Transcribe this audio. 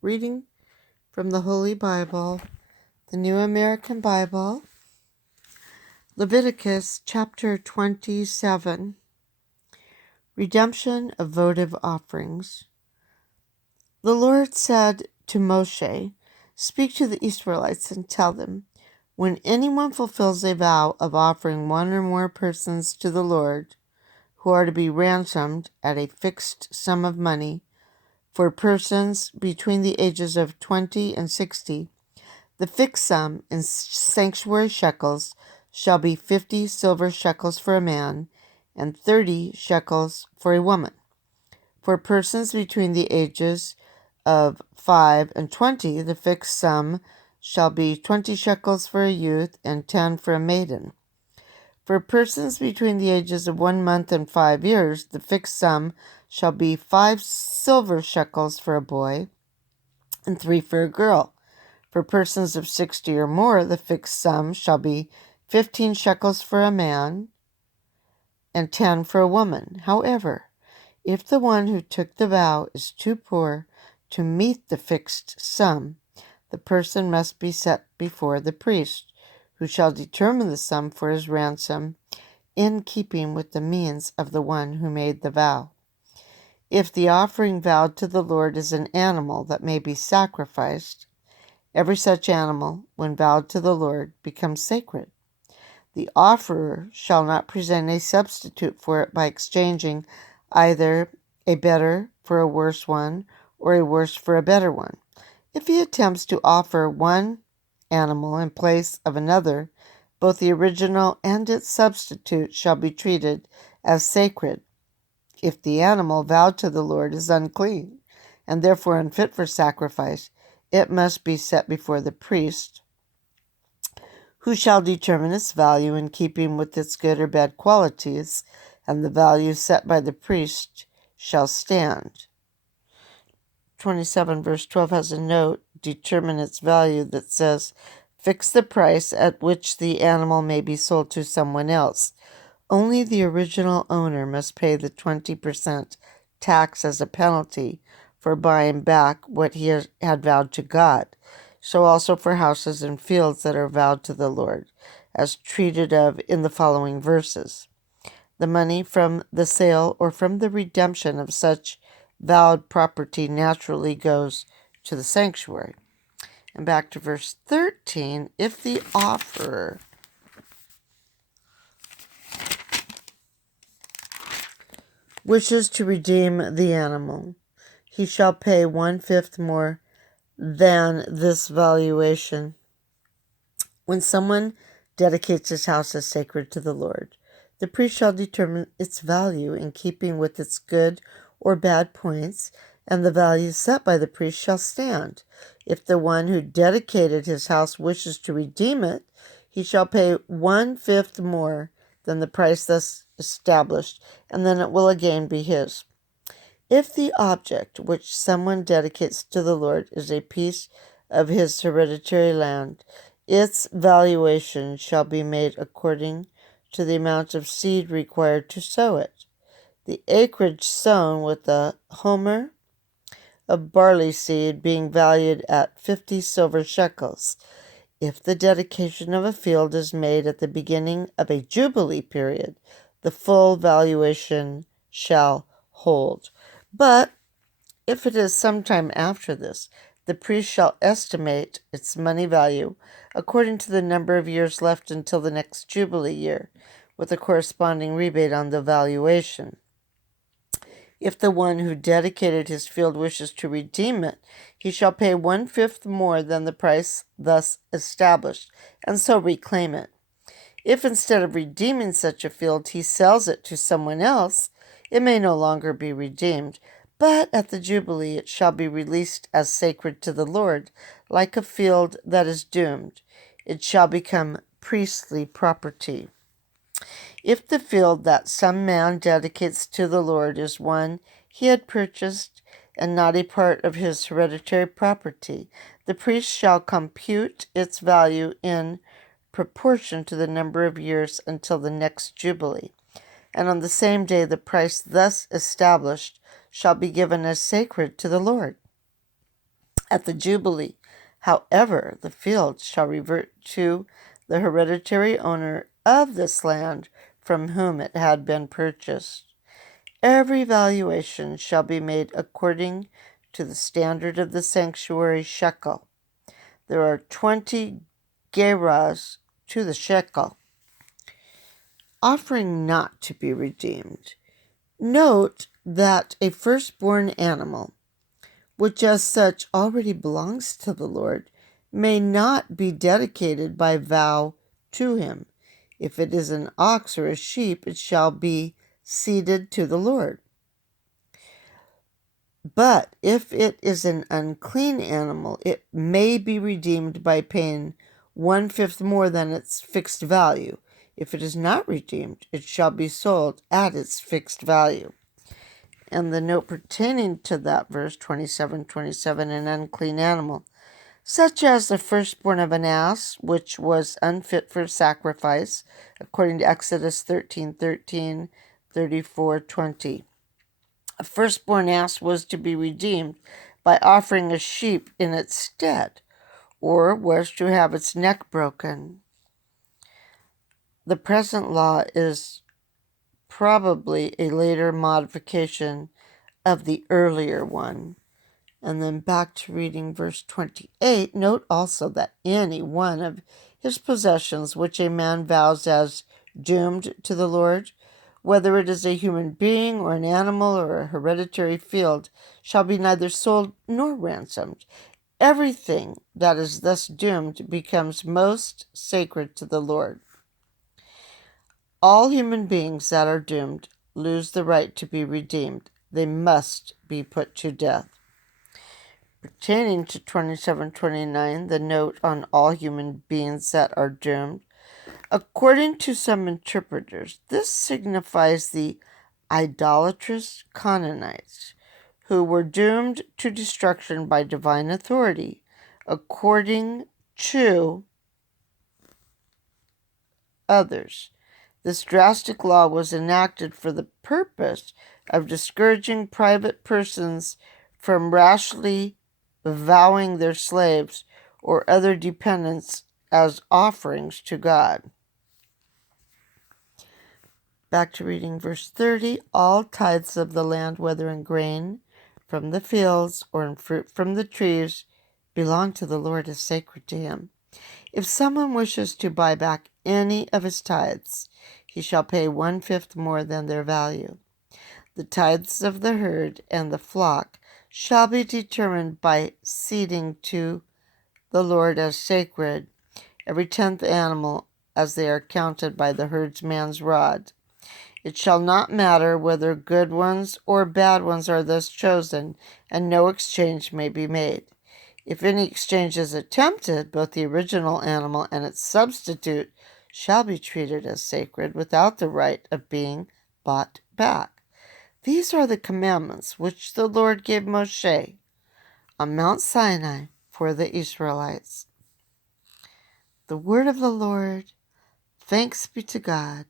Reading from the Holy Bible, the New American Bible, Leviticus chapter 27, Redemption of Votive Offerings. The Lord said to Moshe, "Speak to the Israelites and tell them, when anyone fulfills a vow of offering one or more persons to the Lord, who are to be ransomed at a fixed sum of money, for persons between the ages of 20 and 60, the fixed sum in sanctuary shekels shall be 50 silver shekels for a man and 30 shekels for a woman. For persons between the ages of 5 and 20, the fixed sum shall be 20 shekels for a youth and 10 for a maiden. For persons between the ages of 1 month and 5 years, the fixed sum shall be 5 silver shekels for a boy and 3 for a girl. For persons of 60 or more, the fixed sum shall be 15 shekels for a man and 10 for a woman. However, if the one who took the vow is too poor to meet the fixed sum, the person must be set before the priest, who shall determine the sum for his ransom in keeping with the means of the one who made the vow. If the offering vowed to the Lord is an animal that may be sacrificed, every such animal, when vowed to the Lord, becomes sacred. The offerer shall not present a substitute for it by exchanging either a better for a worse one or a worse for a better one. If he attempts to offer one animal in place of another, both the original and its substitute shall be treated as sacred. If the animal vowed to the Lord is unclean and therefore unfit for sacrifice, it must be set before the priest, who shall determine its value in keeping with its good or bad qualities, and the value set by the priest shall stand. 27 verse 12 has a note, determine its value, that says, fix the price at which the animal may be sold to someone else. Only the original owner must pay the 20% tax as a penalty for buying back what he had vowed to God. So also for houses and fields that are vowed to the Lord, as treated of in the following verses. The money from the sale or from the redemption of such vowed property naturally goes to the sanctuary. And back to verse 13, if the offerer wishes to redeem the animal, he shall pay 1/5 more than this valuation. When someone dedicates his house as sacred to the Lord, the priest shall determine its value in keeping with its good or bad points, and the value set by the priest shall stand. If the one who dedicated his house wishes to redeem it, he shall pay 1/5 more than the price thus established, and then it will again be his. If the object which someone dedicates to the Lord is a piece of his hereditary land, its valuation shall be made according to the amount of seed required to sow it. The acreage sown with a homer of barley seed being valued at 50 silver shekels. If the dedication of a field is made at the beginning of a jubilee period, the full valuation shall hold. But if it is sometime after this, the priest shall estimate its money value according to the number of years left until the next jubilee year, with a corresponding rebate on the valuation. If the one who dedicated his field wishes to redeem it, he shall pay 1/5 more than the price thus established, and so reclaim it. If instead of redeeming such a field he sells it to someone else, it may no longer be redeemed, but at the Jubilee it shall be released as sacred to the Lord, like a field that is doomed. It shall become priestly property. If the field that some man dedicates to the Lord is one he had purchased and not a part of his hereditary property, the priest shall compute its value in proportion to the number of years until the next Jubilee. And on the same day the price thus established shall be given as sacred to the Lord. at the Jubilee. However, the field shall revert to the hereditary owner of this land from whom it had been purchased. Every valuation shall be made according to the standard of the sanctuary shekel. There are 20 gerahs to the shekel. Offering not to be redeemed. Note that a firstborn animal, which as such already belongs to the Lord, may not be dedicated by vow to him. If it is an ox or a sheep, it shall be ceded to the Lord. But if it is an unclean animal, it may be redeemed by paying 1/5 more than its fixed value. If it is not redeemed, it shall be sold at its fixed value. And the note pertaining to that verse, 27:27, an unclean animal, such as the firstborn of an ass, which was unfit for sacrifice, according to Exodus 13:13, 34:20. A firstborn ass was to be redeemed by offering a sheep in its stead, or was to have its neck broken. The present law is probably a later modification of the earlier one. And then back to reading verse 28, note also that any one of his possessions which a man vows as doomed to the Lord, whether it is a human being or an animal or a hereditary field, shall be neither sold nor ransomed. Everything that is thus doomed becomes most sacred to the Lord. All human beings that are doomed lose the right to be redeemed. They must be put to death. Pertaining to 27:29, the note on all human beings that are doomed. According to some interpreters, this signifies the idolatrous Canaanites, who were doomed to destruction by divine authority, according to others. This drastic law was enacted for the purpose of discouraging private persons from rashly vowing their slaves or other dependents as offerings to God. Back to reading verse 30. All tithes of the land, whether in grain from the fields or in fruit from the trees, belong to the Lord as sacred to him. If someone wishes to buy back any of his tithes, he shall pay 1/5 more than their value. The tithes of the herd and the flock shall be determined by ceding to the Lord as sacred, every 10th animal as they are counted by the herdsman's rod. It shall not matter whether good ones or bad ones are thus chosen, and no exchange may be made. If any exchange is attempted, both the original animal and its substitute shall be treated as sacred without the right of being bought back. These are the commandments which the Lord gave Moshe on Mount Sinai for the Israelites. The word of the Lord. Thanks be to God.